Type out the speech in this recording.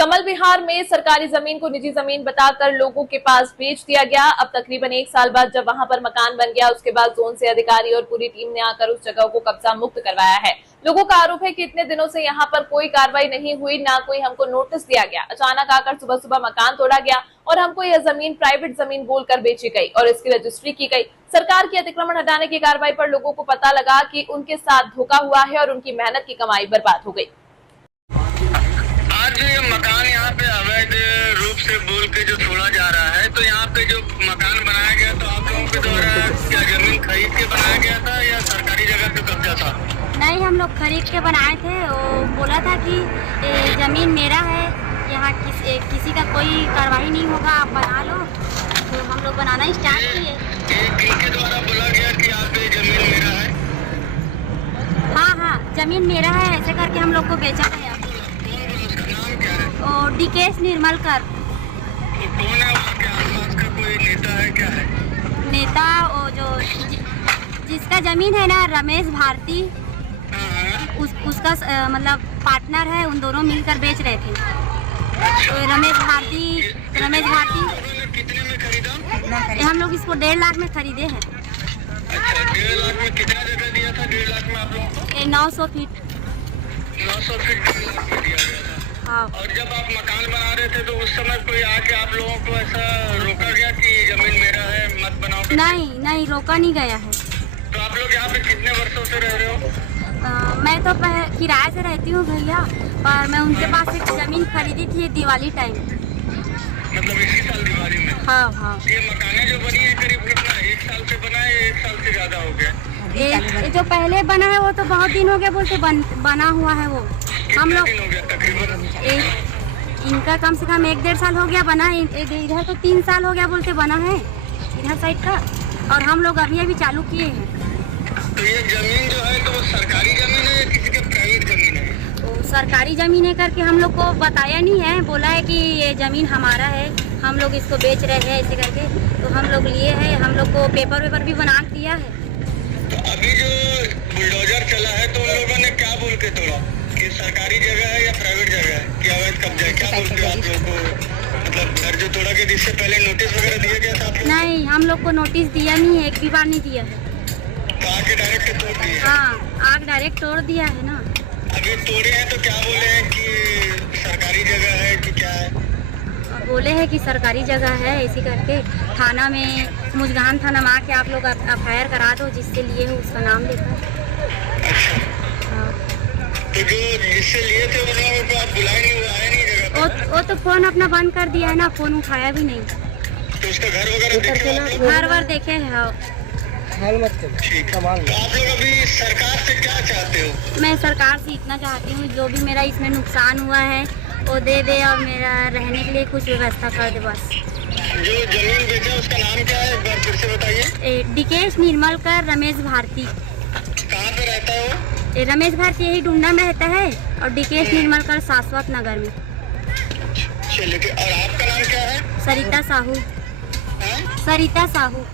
कमल विहार में सरकारी जमीन को निजी जमीन बताकर लोगों के पास बेच दिया गया। अब तकरीबन 1 साल बाद जब वहां पर मकान बन गया, उसके बाद जोन से अधिकारी और पूरी टीम ने आकर उस जगह को कब्जा मुक्त करवाया है। लोगों का आरोप है कि इतने दिनों से यहाँ पर कोई कार्रवाई नहीं हुई, ना कोई हमको नोटिस दिया गया। अचानक आकर सुबह सुबह मकान तोड़ा गया और हमको यह जमीन प्राइवेट जमीन बोलकर बेची गई और इसकी रजिस्ट्री की गई। सरकार की अतिक्रमण हटाने की कार्रवाई पर लोगों को पता लगा कि उनके साथ धोखा हुआ है और उनकी मेहनत की कमाई बर्बाद हो गई। आज ये मकान यहाँ पे अवैध रूप से बोल के जो छोड़ा जा रहा है, तो यहाँ पे जो मकान बनाया गया तो आप लोगों के द्वारा क्या जमीन खरीद के बनाया गया था या सरकारी जगह पे कब्जा था? नहीं, हम लोग खरीद के बनाए थे। वो बोला था कि जमीन मेरा है, यहाँ किसी का कोई कार्रवाई नहीं होगा, आप बना लो। तो हम लोग बनाना स्टार्ट किए। किनके द्वारा बोला गया कि आप ये जमीन मेरा है? हाँ, जमीन मेरा है ऐसे करके हम लोग को बेचा गया। डीकेएस निर्मलकर। कौन है वहाँ के आसपास का कोई नेता है, क्या है? नेता वो जो जिसका जमीन है ना, रमेश भारती, उसका मतलब पार्टनर है। उन दोनों मिलकर बेच रहे थे। तो रमेश भारती कितने में खरीदा? हम लोग इसको 1.5 लाख में खरीदे हैं। अच्छा, 1.5 लाख में कितना जगह दिया था? 1.5 लाख में आप लोगों को 900 फीट 900 फीट 1.5 लाख में दिया गया था। हाँ। और जब आप मकान बना रहे थे तो उस समय कोई आके आप लोगों को ऐसा रोका गया कि जमीन मेरा है, मत बनाओ? नहीं, रोका नहीं गया है। तो आप लोग यहाँ पे कितने वर्षों से रह रहे हो? मैं तो किराए से रहती हूँ भैया, पर मैं उनके पास एक जमीन खरीदी थी दिवाली टाइम। मतलब इसी साल दिवाली में? हाँ। ये मकाने जो बनी है करीब कितना, 1 साल से बना है, 1 साल से ज्यादा हो गया? जो पहले बना है वो तो बहुत दिन हो गया बोलते बना हुआ है वो। हम लोग तकरीबन इनका कम से कम 1-1.5 साल हो गया बना। इधर तो 3 साल हो गया बोलते बना है इधर साइड का, और हम लोग अभी चालू किए हैं। तो ये जमीन जो है तो वो सरकारी जमीन है या किसी का प्राइवेट जमीन है? तो सरकारी जमीन है करके हम लोग को बताया नहीं है। बोला है कि ये जमीन हमारा है, हम लोग इसको बेच रहे हैं ऐसे करके। तो हम लोग लिए हैं, हम लोग को पेपर भी बना दिया है। तो अभी जो बुलडोजर चला है तो उन लोगों ने क्या बोल के तोड़ा कि सरकारी जगह है या प्राइवेट जगह है, क्या अवैध कब्जा है, क्या बोलते हो आप लोगों को? मतलब घर जो तोड़ा गया जिससे पहले नोटिस वगैरह दिया गया था आप लोगों को? नहीं, हम लोग को नोटिस दिया नहीं है, एक भी बार नहीं दिया है। तो आके डायरेक्ट तोड़ दिए? हाँ, आग डायरेक्ट तोड़ दिया है ना। अभी तोड़े हैं तो क्या बोले हैं कि सरकारी जगह है कि क्या है? बोले हैं कि सरकारी जगह है ऐसी करके। थाना में मुजगान थाना में आके आप लोग एफआईआर करा दो, जिससे लिए हो उसका नाम लेकर। हाँ। तो जो जिससे लिए थे उन लोगों को आप बुलाए नहीं, वो आया नहीं जगह पे? वो तो फोन अपना बंद कर दिया है ना, फोन उठाया भी नहीं। तो उसका घर वगैरह देखे आप लोग? घर देखे हैं। हाँ। ठीक। तो आप लोग अभी सरकार से क्या चाहते हो? मैं सरकार से इतना चाहती हूँ, जो भी मेरा इसमें नुकसान हुआ है वो दे दे और मेरा रहने के लिए कुछ व्यवस्था कर दे बस। जो जमीन बेचा उसका नाम क्या है, एक बार फिर से बताइए। डीकेएस निर्मलकर रमेश भारती। कहाँ पे रहता है वो? रमेश भारती यही डुंडा में रहता है और डीकेएस निर्मलकर शाश्वत नगर में। चलिए, और आपका नाम क्या है? सरिता साहू। हाँ? सरिता साहू।